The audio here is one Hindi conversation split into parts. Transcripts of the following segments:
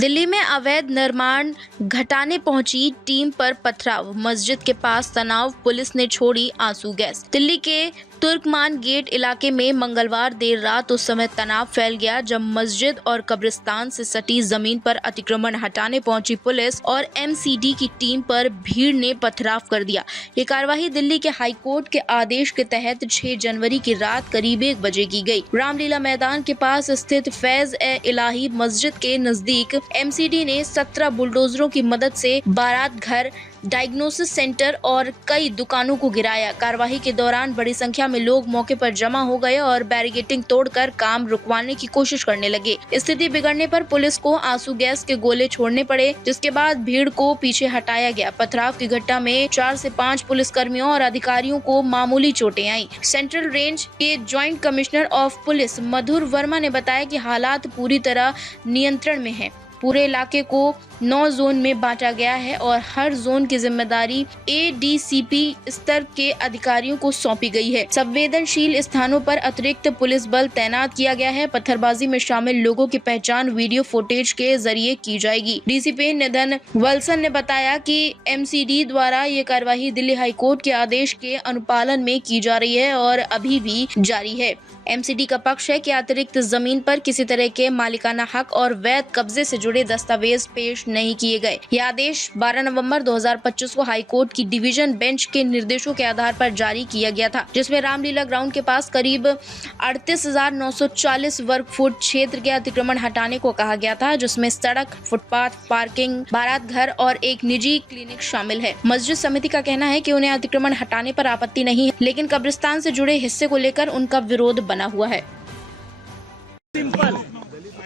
दिल्ली में अवैध निर्माण घटाने पहुंची टीम पर पथराव, मस्जिद के पास तनाव, पुलिस ने छोड़ी आंसू गैस। दिल्ली के तुर्कमान गेट इलाके में मंगलवार देर रात उस समय तनाव फैल गया जब मस्जिद और कब्रिस्तान से सटी जमीन पर अतिक्रमण हटाने पहुंची पुलिस और एमसीडी की टीम पर भीड़ ने पथराव कर दिया। ये कार्रवाई दिल्ली के हाई कोर्ट के आदेश के तहत 6 जनवरी की रात करीब 1 बजे की गई। रामलीला मैदान के पास स्थित फैज-ए-इलाही मस्जिद के नजदीक एमसीडी ने 17 बुलडोजरों की मदद से बारात घर, डायग्नोसिस सेंटर और कई दुकानों को गिराया। कार्रवाई के दौरान बड़ी संख्या में लोग मौके पर जमा हो गए और बैरिकेडिंग तोड़कर काम रुकवाने की कोशिश करने लगे। स्थिति बिगड़ने पर पुलिस को आंसू गैस के गोले छोड़ने पड़े, जिसके बाद भीड़ को पीछे हटाया गया। पथराव की घटना में 4 से 5 पुलिसकर्मियों और अधिकारियों को मामूली चोटें आईं। सेंट्रल रेंज के ज्वाइंट कमिश्नर ऑफ पुलिस मधुर वर्मा ने बताया कि हालात पूरी तरह नियंत्रण में हैं। पूरे इलाके को 9 जोन में बांटा गया है और हर जोन की जिम्मेदारी एडीसीपी स्तर के अधिकारियों को सौंपी गई है। संवेदनशील स्थानों पर अतिरिक्त पुलिस बल तैनात किया गया है। पत्थरबाजी में शामिल लोगों की पहचान वीडियो फुटेज के जरिए की जाएगी। डीसीपी निधन वल्सन ने बताया कि एमसीडी द्वारा ये कार्रवाई दिल्ली हाई कोर्ट के आदेश के अनुपालन में की जा रही है और अभी भी जारी है। एमसीडी का पक्ष है कि अतिरिक्त जमीन पर किसी तरह के मालिकाना हक और वैध कब्जे से जुड़े दस्तावेज पेश नहीं किए गए। यह आदेश 12 नवंबर 2025 को हाई कोर्ट की डिवीजन बेंच के निर्देशों के आधार पर जारी किया गया था, जिसमें रामलीला ग्राउंड के पास करीब 38,940 वर्ग फुट क्षेत्र के अतिक्रमण हटाने को कहा गया था, जिसमें सड़क, फुटपाथ, पार्किंग, बारात घर और एक निजी क्लिनिक शामिल है। मस्जिद समिति का कहना है कि उन्हें अतिक्रमण हटाने पर आपत्ति नहीं है, लेकिन कब्रिस्तान से जुड़े हिस्से को लेकर उनका विरोध बना हुआ है।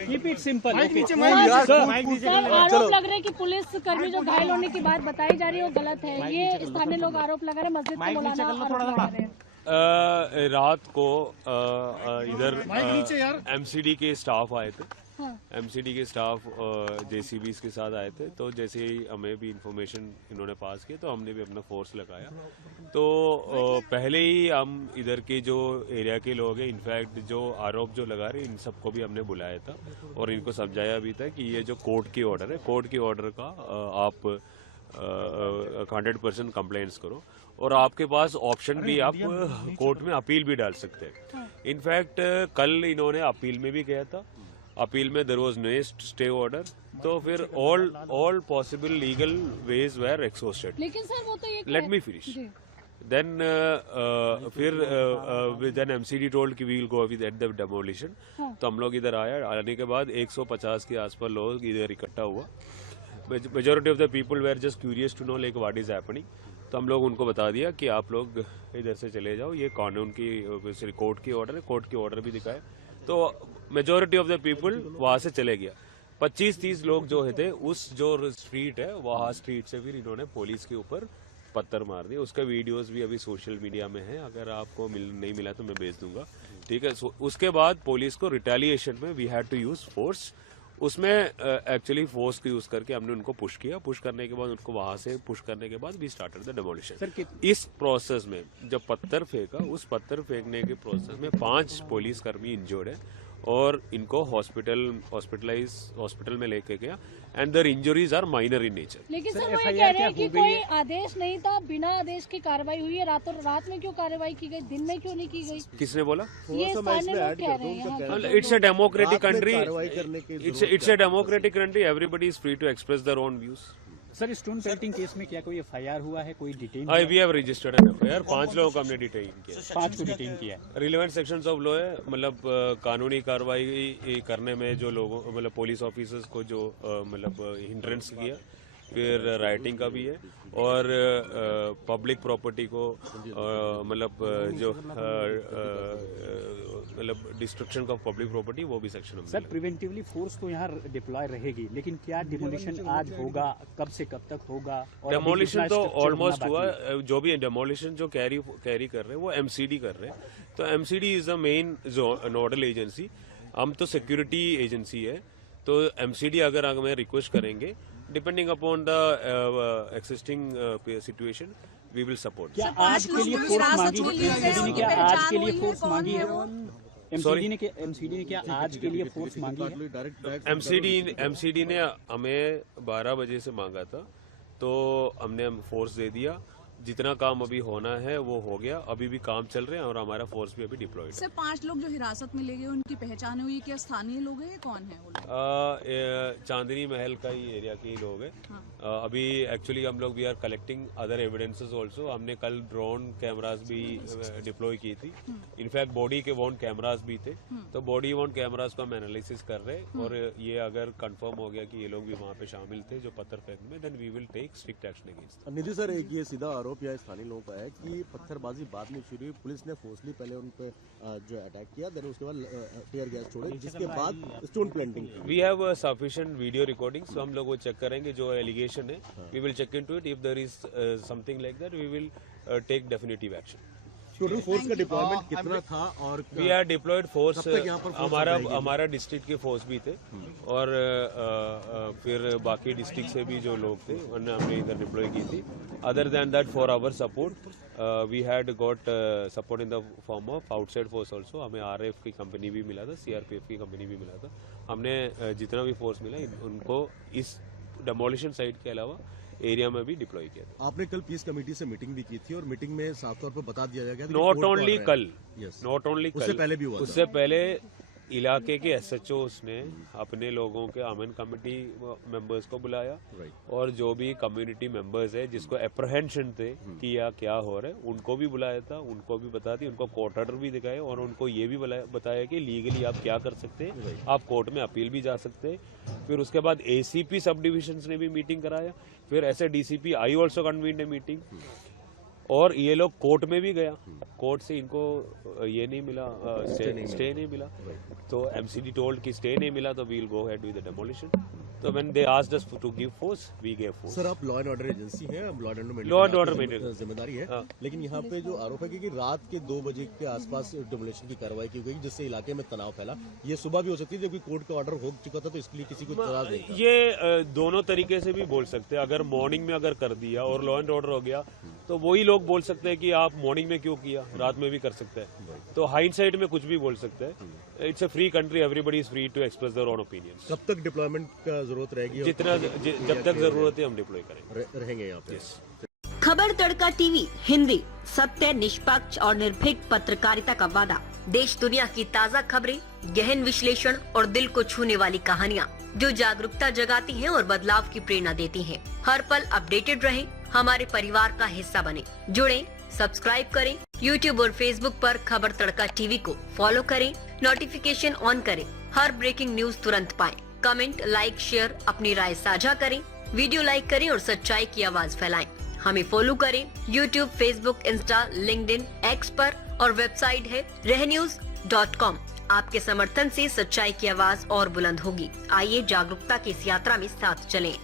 Keep it simple. आरोप लग रहे हैं कि पुलिस कर्मी जो घायल होने की बात बताई जा रही है वो गलत है। ये स्थानीय लोग आरोप लगा रहे हैं, मस्जिद को मौलाना आरोप लगा रहे हैं। रात को इधर एमसीडी के स्टाफ आए थे। एमसीडी के स्टाफ जेसीबीज के साथ आए थे, तो जैसे ही हमें भी इंफॉर्मेशन इन्होंने पास की तो हमने भी अपना फोर्स लगाया। तो पहले ही हम इधर के जो एरिया के लोग हैं, इनफैक्ट जो आरोप जो लगा रहे इन सबको भी हमने बुलाया था और इनको समझाया भी था कि ये जो कोर्ट की ऑर्डर है, कोर्ट की ऑर्डर का आप 100% कंप्लेंट्स करो और आपके पास ऑप्शन भी, आप कोर्ट में अपील भी डाल सकते हैं। इनफैक्ट कल इन्होंने अपील में भी किया था। अपील में there was no stay order, तो फिर all possible legal ways were exhausted. लेकिन सर वो तो ये लेट मी फिनिश। देन फिर एमसीडी टोल्ड कि we will go with at the demolition. तो हम लोग इधर आने के बाद 150 के आसपास लोग इधर इकट्ठा हुआ। Majority of the people were just curious to know like what is happening. तो हम लोग उनको बता दिया कि आप लोग इधर से चले जाओ, ये कानून की कोर्ट की ऑर्डर है, कोर्ट की ऑर्डर भी दिखाए। तो मेजोरिटी ऑफ द पीपल वहां से चले गया। 25-30 लोग जो थे उस जो स्ट्रीट है वहां स्ट्रीट से फिर इन्होंने पुलिस के ऊपर पत्थर मार दिए। उसका वीडियोस भी अभी सोशल मीडिया में है, अगर आपको नहीं मिला तो मैं भेज दूंगा, ठीक है। उसके बाद पुलिस को रिटेलिएशन में we had to use force. उसमें एक्चुअली फोर्स को यूज करके हमने उनको पुश किया। पुश करने के बाद उनको वहां से पुश करने के बाद वी स्टार्टेड द डेमोलिशन। इस प्रोसेस में जब पत्थर फेंका, उस पत्थर फेंकने के प्रोसेस में 5 पुलिसकर्मी इंजर्ड है और इनको हॉस्पिटल में लेके गया and their injuries are minor in nature. लेकिन सर वो ये कह रहे हैं कि कोई आदेश नहीं था, बिना आदेश की कार्रवाई हुई है। रात में क्यों कार्रवाई की गई, दिन में क्यों नहीं की गई? किसने बोला? ये स्थानीय लोग कह रहे हैं। It's a democratic country, it's a democratic country, everybody is free to express their own views. Sir, stone pelting case में क्या कोई एफआईआर हुआ है, कोई detain? We have registered an FIR. 5 लोगों को हमने डिटेन किया। 5 को डिटेन किया। रिलेवेंट सेक्शंस ऑफ लॉ है, मतलब कानूनी कार्रवाई करने में जो लोगों, मतलब पुलिस ऑफिसर्स को जो मतलब हिंड्रेंस किया, फिर राइटिंग का भी है और पब्लिक प्रॉपर्टी को मतलब जो मतलब डिस्ट्रक्शन ऑफ पब्लिक प्रॉपर्टी, वो भी सेक्शन में। सर, प्रिवेंटिवली फोर्स तो यहाँ डिप्लॉय रहेगी, लेकिन क्या डिमोलिशन आज होगा, कब से कब तक होगा? डेमोलिशन तो ऑलमोस्ट हुआ। जो भी डेमोलिशन जो कैरी कर रहे हैं वो एमसीडी कर रहे हैं। तो MCD is the main nodal agency. हम तो सिक्योरिटी एजेंसी है, तो एमसीडी अगर हमें रिक्वेस्ट करेंगे, depending upon the existing situation, we will support. क्या आज के लिए फोर्स मांगी है? क्या आज के लिए फोर्स मांगी है? एमसीडी ने क्या आज के लिए फोर्स मांगी है? एमसीडी ने हमें 12 बजे से मांगा था, तो हमने फोर्स दे दिया। जितना काम अभी होना है वो हो गया, अभी भी काम चल रहे हैं और हमारा फोर्स भी अभी डिप्लॉयड है। सर 5 लोग जो हिरासत में ले गए उनकी पहचान हुई, क्या स्थानीय लोग हैं, कौन है वो लोग? चांदनी महल का ही एरिया के ही लोग हैं। अभी एक्चुअली हम लोग we are collecting other evidences also. हमने कल ड्रोन कैमरास भी डिप्लॉय की थी। इनफैक्ट बॉडी के वॉन्ट कैमरास भी थे, तो बॉडी वॉन्ट कैमरास को हम एनालिसिस कर रहे हैं और ये अगर कंफर्म हो गया कि ये लोग भी वहाँ पे शामिल थे जो पत्थर फेंकने में, then we will take strict action against. Nidhi sir, एक ये सीधा आरोप या स्थानीय लोगों का है कि पत्थरबाजी बाद में शुरू हुई, पुलिस ने फोर्सली पहले उन पे जो अटैक किया, देन उसके बाद टीयर गैस छोड़े, जिसके बाद stone planting. We have sufficient video recording, so हम लोग वो चेक करेंगे। जो एलिगेशन है we will check into it, if there is something like that we will take definitive action. Total force का डिप्लॉयमेंट कितना था? और वी आर डिप्लॉयड फोर्स, हमारा डिस्ट्रिक्ट के फोर्स भी थे और फिर बाकी डिस्ट्रिक्ट से भी जो लोग थे उन्हें हमने इधर डिप्लॉय की थी। Other than that for our support we had got support in the form of outside force also. हमें आरएफ की कंपनी भी मिला था, सीआरपीएफ की कंपनी भी मिला था। हमने जितना भी फोर्स मिला उनको इस डेमोलिशन साइट के अलावा एरिया में भी डिप्लॉय किया था। आपने कल पीस कमेटी से मीटिंग भी की थी और मीटिंग में साफ तौर पर बता दिया गया नॉट ओनली कल, उससे पहले भी हुआ, उससे पहले इलाके के एसएचओस ने अपने लोगों के आमन कमेटी मेंबर्स को बुलाया और जो भी कम्युनिटी मेंबर्स है जिसको अप्रहेंशन थे कि यह क्या हो रहा है उनको भी बुलाया था, उनको भी बता दी, उनको कोर्ट ऑर्डर भी दिखाए और उनको ये भी बताया कि लीगली आप क्या कर सकते हैं, आप कोर्ट में अपील भी जा सकते हैं। फिर उसके बाद एसीपी सब डिविजन्स ने भी मीटिंग कराया, फिर ऐसे DCP I also convened a meeting और ये लोग कोर्ट में भी गया, कोर्ट से इनको ये नहीं मिला, स्टे नहीं मिला, तो एमसीडी टोल्ड कि स्टे नहीं मिला तो we will go ahead with the demolition. तो when they asked us to give force we gave force. Sir, आप लॉ एंड ऑर्डर एजेंसी हैं, लॉ एंड ऑर्डर मेंटेन जिम्मेदारी है, लेकिन यहाँ पे जो आरोप है कि रात के 2 बजे के आसपास डेमोलिशन की कार्रवाई की गई जिससे इलाके में तनाव फैला। ये सुबह भी हो सकती है जबकि कोर्ट का ऑर्डर हो चुका था, तो इसके लिए किसी को इतराज नहीं था। ये दोनों तरीके से भी बोल सकते हैं। अगर मॉर्निंग में अगर कर दिया और लॉ एंड ऑर्डर हो गया तो वही लोग बोल सकते हैं कि आप मॉर्निंग में क्यों किया, रात में भी कर सकते हैं। तो हाइंडसाइट में कुछ भी बोल सकते हैं। It's a free country, everybody is free to express their own opinions. कब तक डिप्लॉयमेंट का जरूरत रहेगी? जब तक जरूरत है हम डिप्लॉय करेंगे, रहेंगे यहाँ पे। खबर तड़का टीवी हिंदी, सत्य, निष्पक्ष और निर्भीक पत्रकारिता का वादा। देश दुनिया की ताज़ा खबरें, गहन विश्लेषण और दिल को छूने वाली कहानियाँ जो जागरूकता जगाती हैं और बदलाव की प्रेरणा देती हैं। हर पल अपडेटेड रहें, हमारे परिवार का हिस्सा बने। जुड़ें, सब्सक्राइब करें। YouTube और Facebook पर खबर तड़का टीवी को फॉलो करें, नोटिफिकेशन ऑन करें, हर ब्रेकिंग न्यूज तुरंत पाएं। कमेंट, लाइक, शेयर, अपनी राय साझा करें, वीडियो लाइक करें और सच्चाई की आवाज फैलाएं। हमें फॉलो करें YouTube, Facebook, Insta, LinkedIn, x पर और वेबसाइट है रहnews.com। आपके समर्थन से सच्चाई की आवाज और बुलंद होगी। आइए जागरूकता की इस यात्रा में साथ चलें।